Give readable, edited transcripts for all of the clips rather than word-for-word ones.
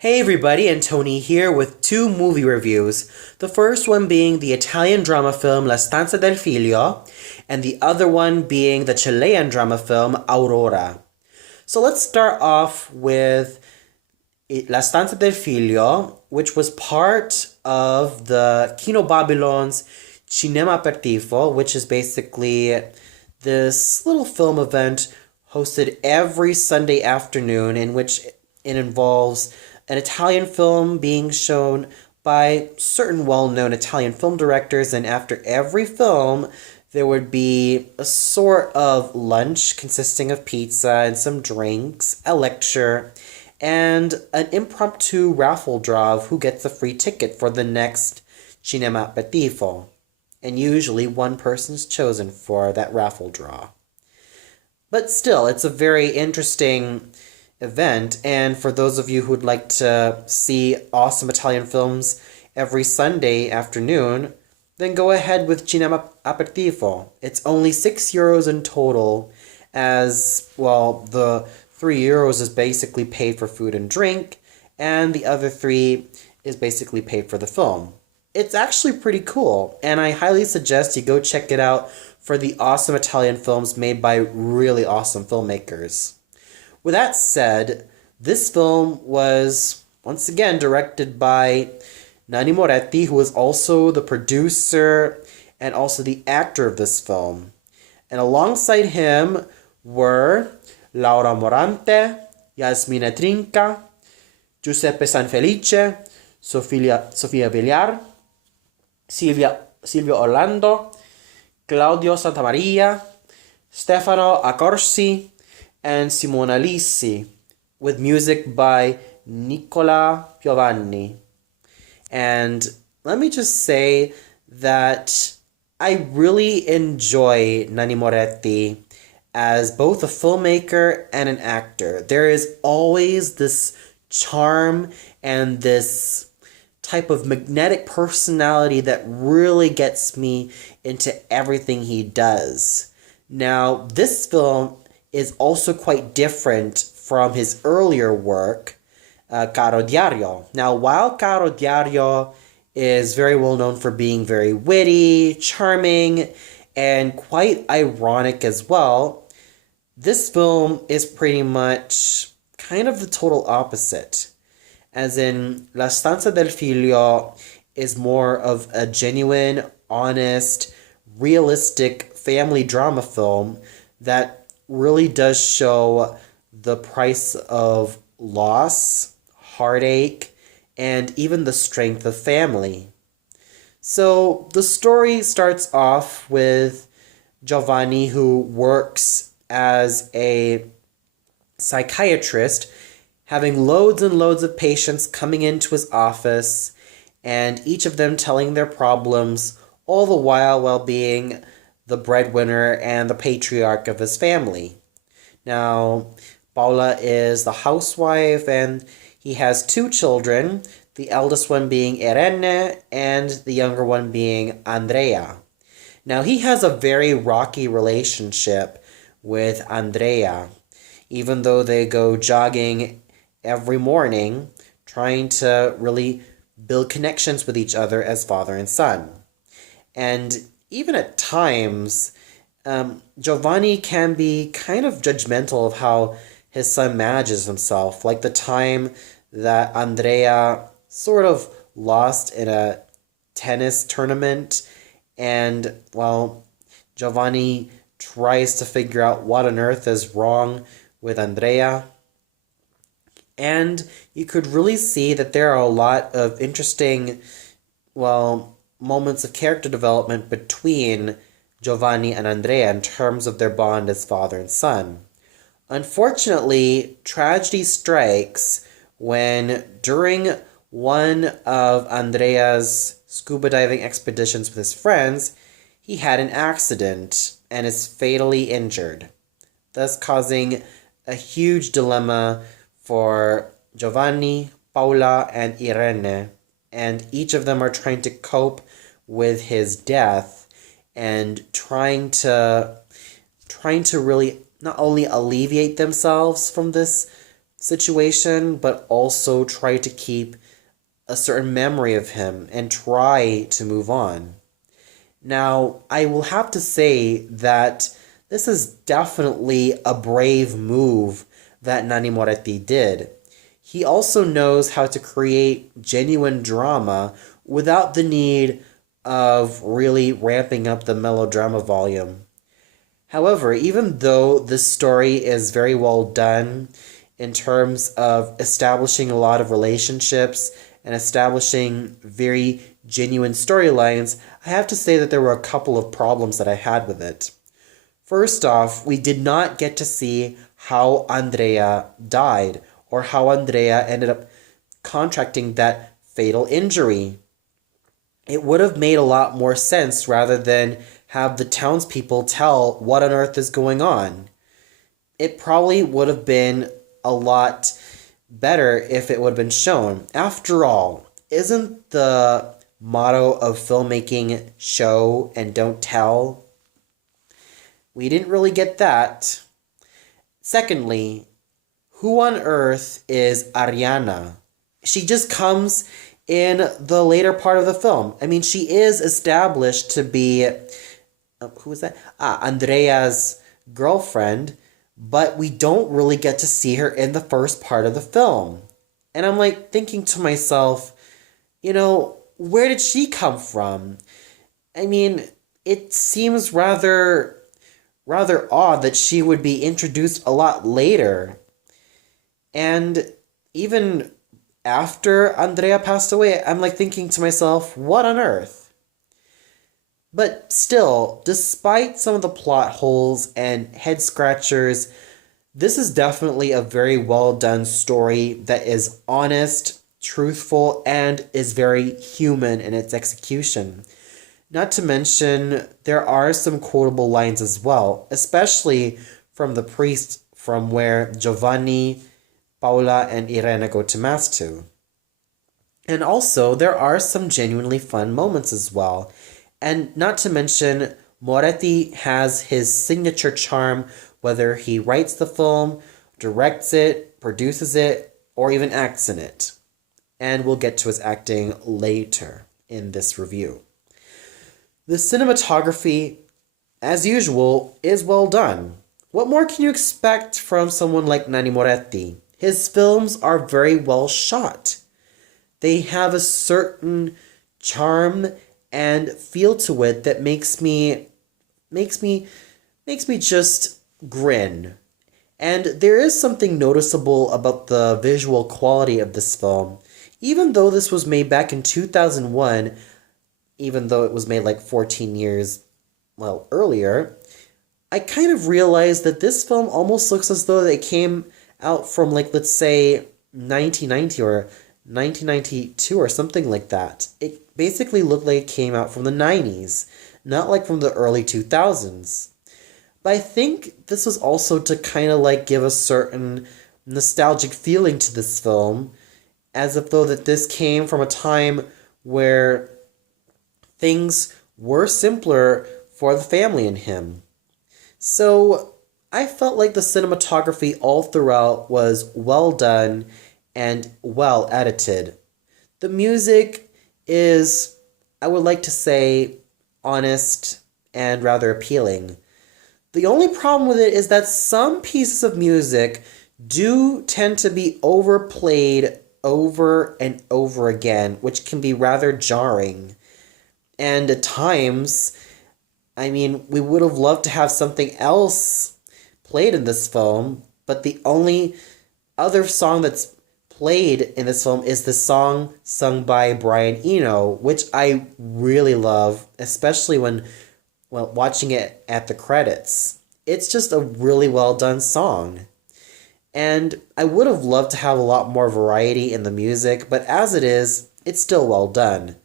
Hey everybody, and Tony here with two movie reviews. The first one being the Italian drama film La Stanza del Figlio, and the other one being the Chilean drama film Aurora. So let's start off with La Stanza del Figlio, which was part of the Kino Babylon's Cinema Aperitivo, which is basically this little film event hosted every Sunday afternoon in which it involves an Italian film being shown by certain well-known Italian film directors, and after every film there would be a sort of lunch consisting of pizza and some drinks, a lecture, and an impromptu raffle draw of who gets a free ticket for the next Cinema Aperitivo. And usually one person's chosen for that raffle draw. But still, it's a very interesting event, and for those of you who'd like to see awesome Italian films every Sunday afternoon, then go ahead with Cinema Aperitivo. It's only €6 in total, as, well, the €3 is basically paid for food and drink, and the other $3 is basically paid for the film. It's actually pretty cool, and I highly suggest you go check it out for the awesome Italian films made by really awesome filmmakers. With that said, this film was once again directed by Nanni Moretti, who was also the producer and also the actor of this film. And alongside him were Laura Morante, Yasmina Trinca, Giuseppe Sanfelice, Sofia Villar, Silvio Orlando, Claudio Santamaria, Stefano Accorsi, and Simona Lisi, with music by Nicola Piovani. And let me just say that I really enjoy Nanni Moretti as both a filmmaker and an actor. There is always this charm and this type of magnetic personality that really gets me into everything he does. Now, this film is also quite different from his earlier work, Caro Diario. Now, while Caro Diario is very well known for being very witty, charming, and quite ironic as well, this film is pretty much kind of the total opposite. As in, La Stanza del Figlio is more of a genuine, honest, realistic family drama film that really does show the price of loss, heartache, and even the strength of family. So the story starts off with Giovanni, who works as a psychiatrist, having loads and loads of patients coming into his office, and each of them telling their problems, all the while being the breadwinner and the patriarch of his family. Now, Paula is the housewife, and he has two children, the eldest one being Irene and the younger one being Andrea. Now, he has a very rocky relationship with Andrea, even though they go jogging every morning, trying to really build connections with each other as father and son. And even at times, Giovanni can be kind of judgmental of how his son manages himself, like the time that Andrea sort of lost in a tennis tournament, and, well, Giovanni tries to figure out what on earth is wrong with Andrea. And you could really see that there are a lot of interesting, moments of character development between Giovanni and Andrea in terms of their bond as father and son. Unfortunately, tragedy strikes when, during one of Andrea's scuba diving expeditions with his friends, he had an accident and is fatally injured, thus causing a huge dilemma for Giovanni, Paula, and Irene, and each of them are trying to cope with his death and trying to really not only alleviate themselves from this situation, but also try to keep a certain memory of him and try to move on. Now, I will have to say that this is definitely a brave move that Nanni Moretti did. He also knows how to create genuine drama without the need of really ramping up the melodrama volume. However, even though this story is very well done in terms of establishing a lot of relationships and establishing very genuine storylines, I have to say that there were a couple of problems that I had with it. First off, we did not get to see how Andrea died or how Andrea ended up contracting that fatal injury. It would have made a lot more sense rather than have the townspeople tell what on earth is going on. It probably would have been a lot better if it would have been shown. After all, isn't the motto of filmmaking show and don't tell? We didn't really get that. Secondly, who on earth is Ariana? She just comes in the later part of the film. I mean, she is established to be, who is that? Andrea's girlfriend, but we don't really get to see her in the first part of the film. And I'm like thinking to myself, where did she come from? I mean, it seems rather odd that she would be introduced a lot later. And even after Andrea passed away, I'm like thinking to myself, what on earth? But still, despite some of the plot holes and head scratchers, this is definitely a very well done story that is honest, truthful, and is very human in its execution. Not to mention, there are some quotable lines as well, especially from the priest from where Giovanni, Paola, and Irene go to Mass to. And also, there are some genuinely fun moments as well. And not to mention, Moretti has his signature charm, whether he writes the film, directs it, produces it, or even acts in it. And we'll get to his acting later in this review. The cinematography, as usual, is well done. What more can you expect from someone like Nanni Moretti? His films are very well shot. They have a certain charm and feel to it that makes me just grin. And there is something noticeable about the visual quality of this film. Even though this was made back in 2001, even though it was made like 14 years, earlier, I kind of realized that this film almost looks as though it came out from, let's say, 1990 or 1992 or something like that. It basically looked like it came out from the 90s, not like from the early 2000s. But I think this was also to kind of give a certain nostalgic feeling to this film, as if though that this came from a time where things were simpler for the family and him. So I felt like the cinematography all throughout was well done and well edited. The music is, I would like to say, honest and rather appealing. The only problem with it is that some pieces of music do tend to be overplayed over and over again, which can be rather jarring. And at times, we would have loved to have something else played in this film, but the only other song that's played in this film is the song sung by Brian Eno, which I really love, especially when watching it at the credits. It's just a really well done song. And I would have loved to have a lot more variety in the music, but as it is, it's still well done.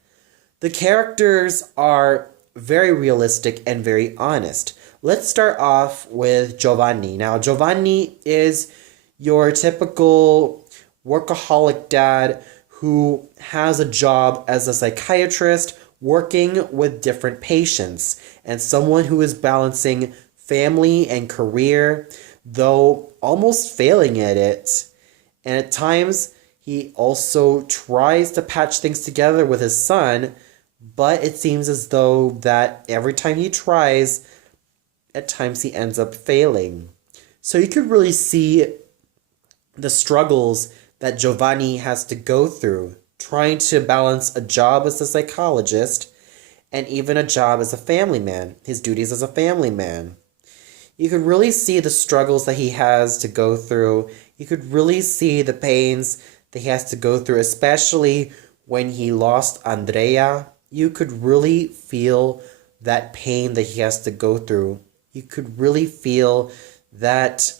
The characters are very realistic and very honest. Let's start off with Giovanni. Now, Giovanni is your typical workaholic dad who has a job as a psychiatrist working with different patients, and someone who is balancing family and career, though almost failing at it. And at times, he also tries to patch things together with his son, but it seems as though that every time he tries, at times he ends up failing. So you could really see the struggles that Giovanni has to go through, trying to balance a job as a psychologist and even a job as a family man, his duties as a family man. You could really see the struggles that he has to go through. You could really see the pains that he has to go through, especially when he lost Andrea. You could really feel that pain that he has to go through. You could really feel that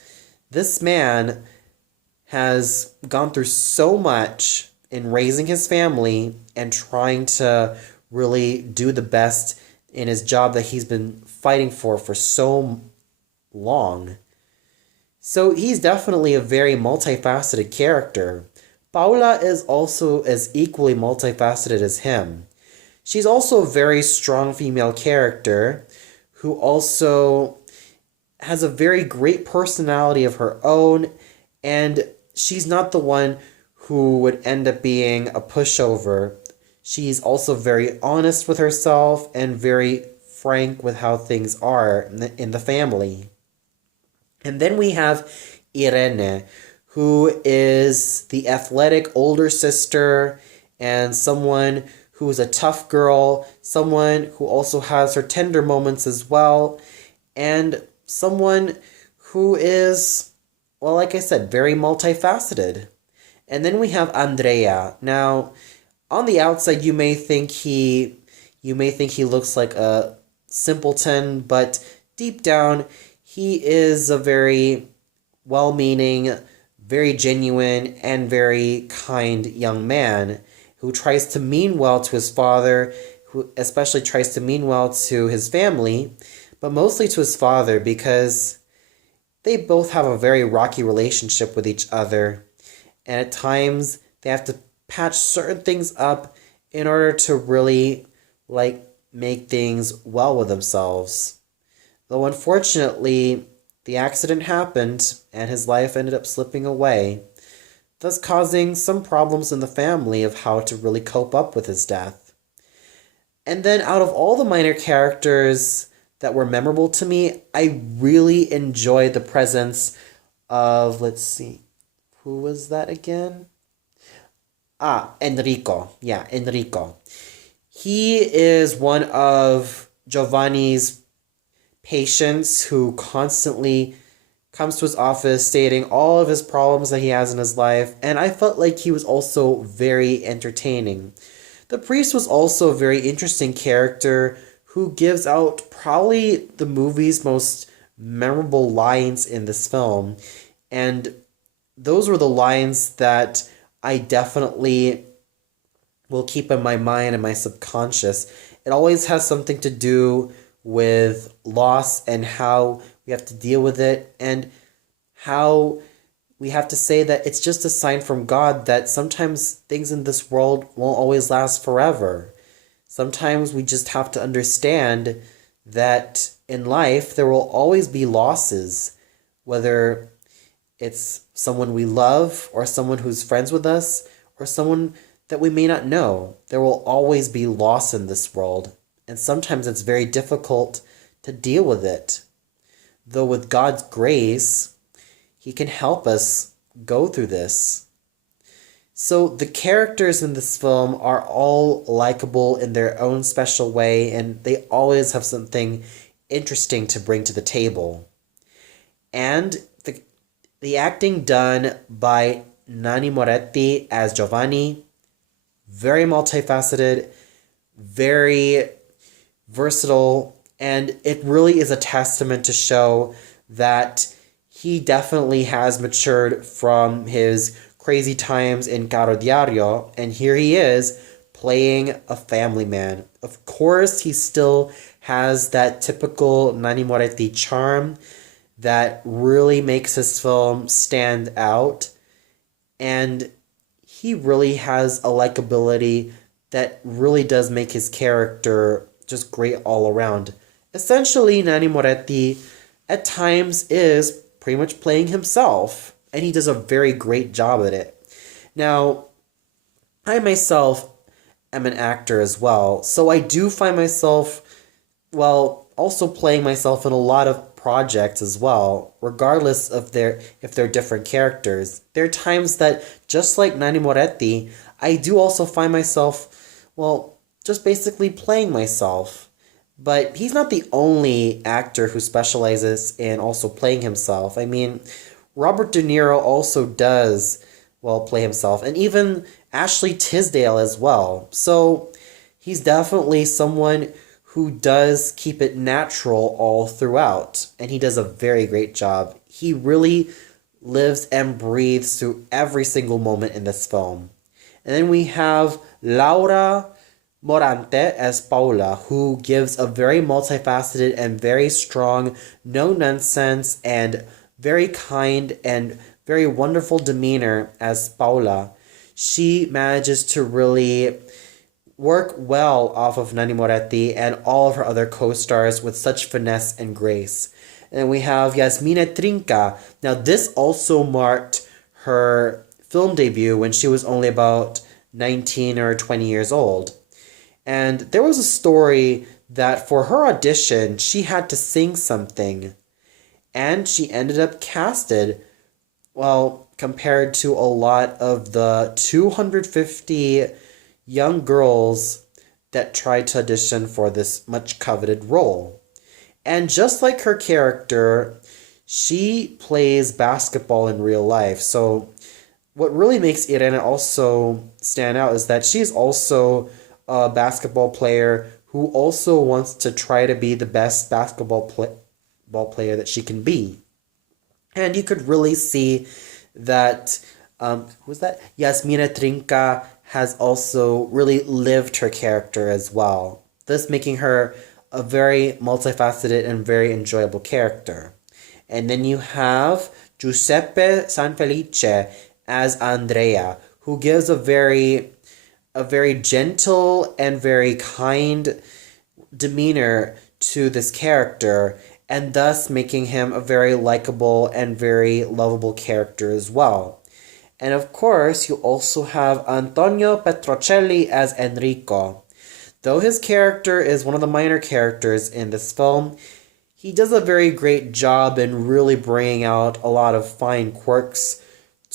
this man has gone through so much in raising his family and trying to really do the best in his job that he's been fighting for so long. So he's definitely a very multifaceted character. Paula is also as equally multifaceted as him. She's also a very strong female character who also has a very great personality of her own, and she's not the one who would end up being a pushover. She's also very honest with herself and very frank with how things are in the family. And then we have Irene, who is the athletic older sister and someone who is a tough girl, someone who also has her tender moments as well, and someone who is, well, like I said, very multifaceted. And then we have Andrea. Now, on the outside, you may think he looks like a simpleton, but deep down, he is a very well-meaning, very genuine, and very kind young man who tries to mean well to his father, who especially tries to mean well to his family, but mostly to his father because they both have a very rocky relationship with each other. And at times, they have to patch certain things up in order to really, make things well with themselves. Though unfortunately, the accident happened and his life ended up slipping away, thus causing some problems in the family of how to really cope up with his death. And then out of all the minor characters that were memorable to me, I really enjoyed the presence of, let's see, who was that again? Enrico. Yeah, Enrico. He is one of Giovanni's patients who constantly comes to his office stating all of his problems that he has in his life, and I felt like he was also very entertaining. The priest was also a very interesting character who gives out probably the movie's most memorable lines in this film, and those were the lines that I definitely will keep in my mind and my subconscious. It always has something to do with loss and how we have to deal with it, and how we have to say that it's just a sign from God that sometimes things in this world won't always last forever. Sometimes we just have to understand that in life there will always be losses, whether it's someone we love or someone who's friends with us or someone that we may not know. There will always be loss in this world, and sometimes it's very difficult to deal with it. Though with God's grace, He can help us go through this. So the characters in this film are all likable in their own special way, and they always have something interesting to bring to the table. And the acting done by Nanni Moretti as Giovanni, very multifaceted, very versatile, and it really is a testament to show that he definitely has matured from his crazy times in Caro Diario, and here he is playing a family man. Of course, he still has that typical Nanni Moretti charm that really makes his film stand out, and he really has a likability that really does make his character just great all around. Essentially, Nanni Moretti at times is pretty much playing himself. and he does a very great job at it. Now, I myself am an actor as well, so I do find myself, well, also playing myself in a lot of projects as well, regardless of if they're different characters. There are times that, just like Nanni Moretti, I do also find myself, well, just basically playing myself. But he's not the only actor who specializes in also playing himself. I mean, Robert De Niro also does, well, play himself, and even Ashley Tisdale as well. So he's definitely someone who does keep it natural all throughout, and he does a very great job. He really lives and breathes through every single moment in this film. And then we have Laura Morante as Paula, who gives a very multifaceted and very strong, no-nonsense, and very kind and very wonderful demeanor as Paula. She manages to really work well off of Nanni Moretti and all of her other co-stars with such finesse and grace. And we have Yasmina Trinca. Now, this also marked her film debut when she was only about 19 or 20 years old. And there was a story that for her audition, she had to sing something. And she ended up casted, well, compared to a lot of the 250 young girls that tried to audition for this much coveted role. And just like her character, she plays basketball in real life. So what really makes Irene also stand out is that she's also a basketball player who also wants to try to be the best basketball player that she can be. And you could really see that, who's that? Yasmina Trinca has also really lived her character as well, thus making her a very multifaceted and very enjoyable character. And then you have Giuseppe Sanfelice as Andrea, who gives a very gentle and very kind demeanor to this character, and thus making him a very likable and very lovable character as well. And of course, you also have Antonio Petrocelli as Enrico. Though his character is one of the minor characters in this film, he does a very great job in really bringing out a lot of fine quirks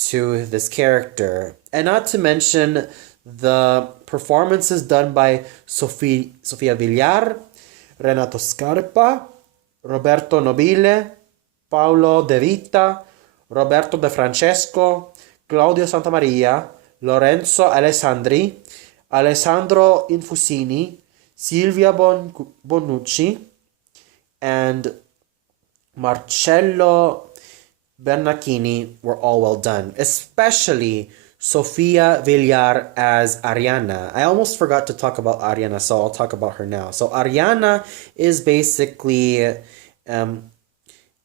to this character. And not to mention the performances done by Sofia Villar, Renato Scarpa, Roberto Nobile, Paolo De Vita, Roberto De Francesco, Claudio Santamaria, Lorenzo Alessandri, Alessandro Infusini, Silvia Bonucci, and Marcello Bernacchini were all well done, especially Sofia Villar as Ariana. I almost forgot to talk about Ariana, so I'll talk about her now. So Ariana is basically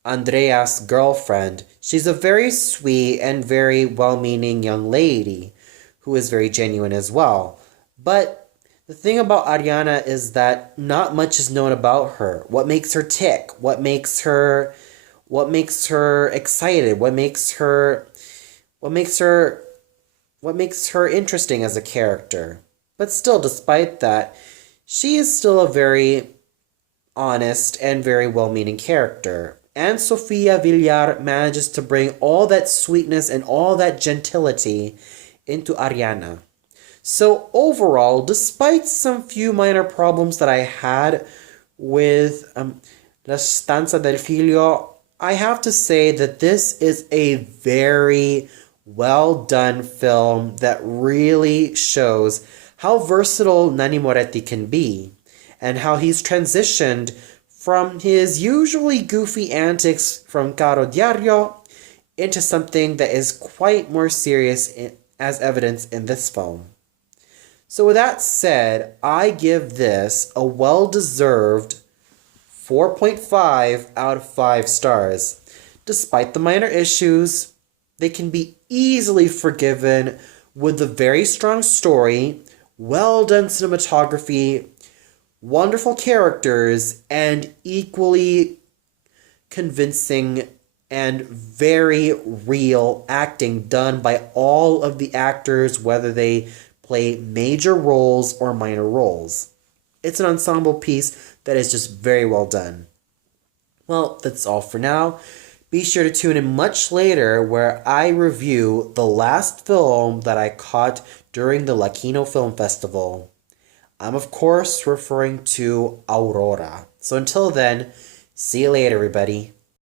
Andrea's girlfriend. She's a very sweet and very well-meaning young lady who is very genuine as well. But the thing about Ariana is that not much is known about her. What makes her tick? What makes her excited? What makes her interesting as a character? But still, despite that, she is still a very honest and very well-meaning character. And Sofia Villar manages to bring all that sweetness and all that gentility into Ariana. So overall, despite some few minor problems that I had with La Stanza del Figlio, I have to say that this is a very well done film that really shows how versatile Nanni Moretti can be, and how he's transitioned from his usually goofy antics from Caro Diario into something that is quite more serious as evidenced in this film. So with that said, I give this a well-deserved 4.5 out of 5 stars. Despite the minor issues, they can be easily forgiven with a very strong story, well-done cinematography, wonderful characters, and equally convincing and very real acting done by all of the actors, whether they play major roles or minor roles. It's an ensemble piece that is just very well done. Well, that's all for now. Be sure to tune in much later where I review the last film that I caught during the Latino Film Festival. I'm, of course, referring to Aurora. So until then, see you later, everybody.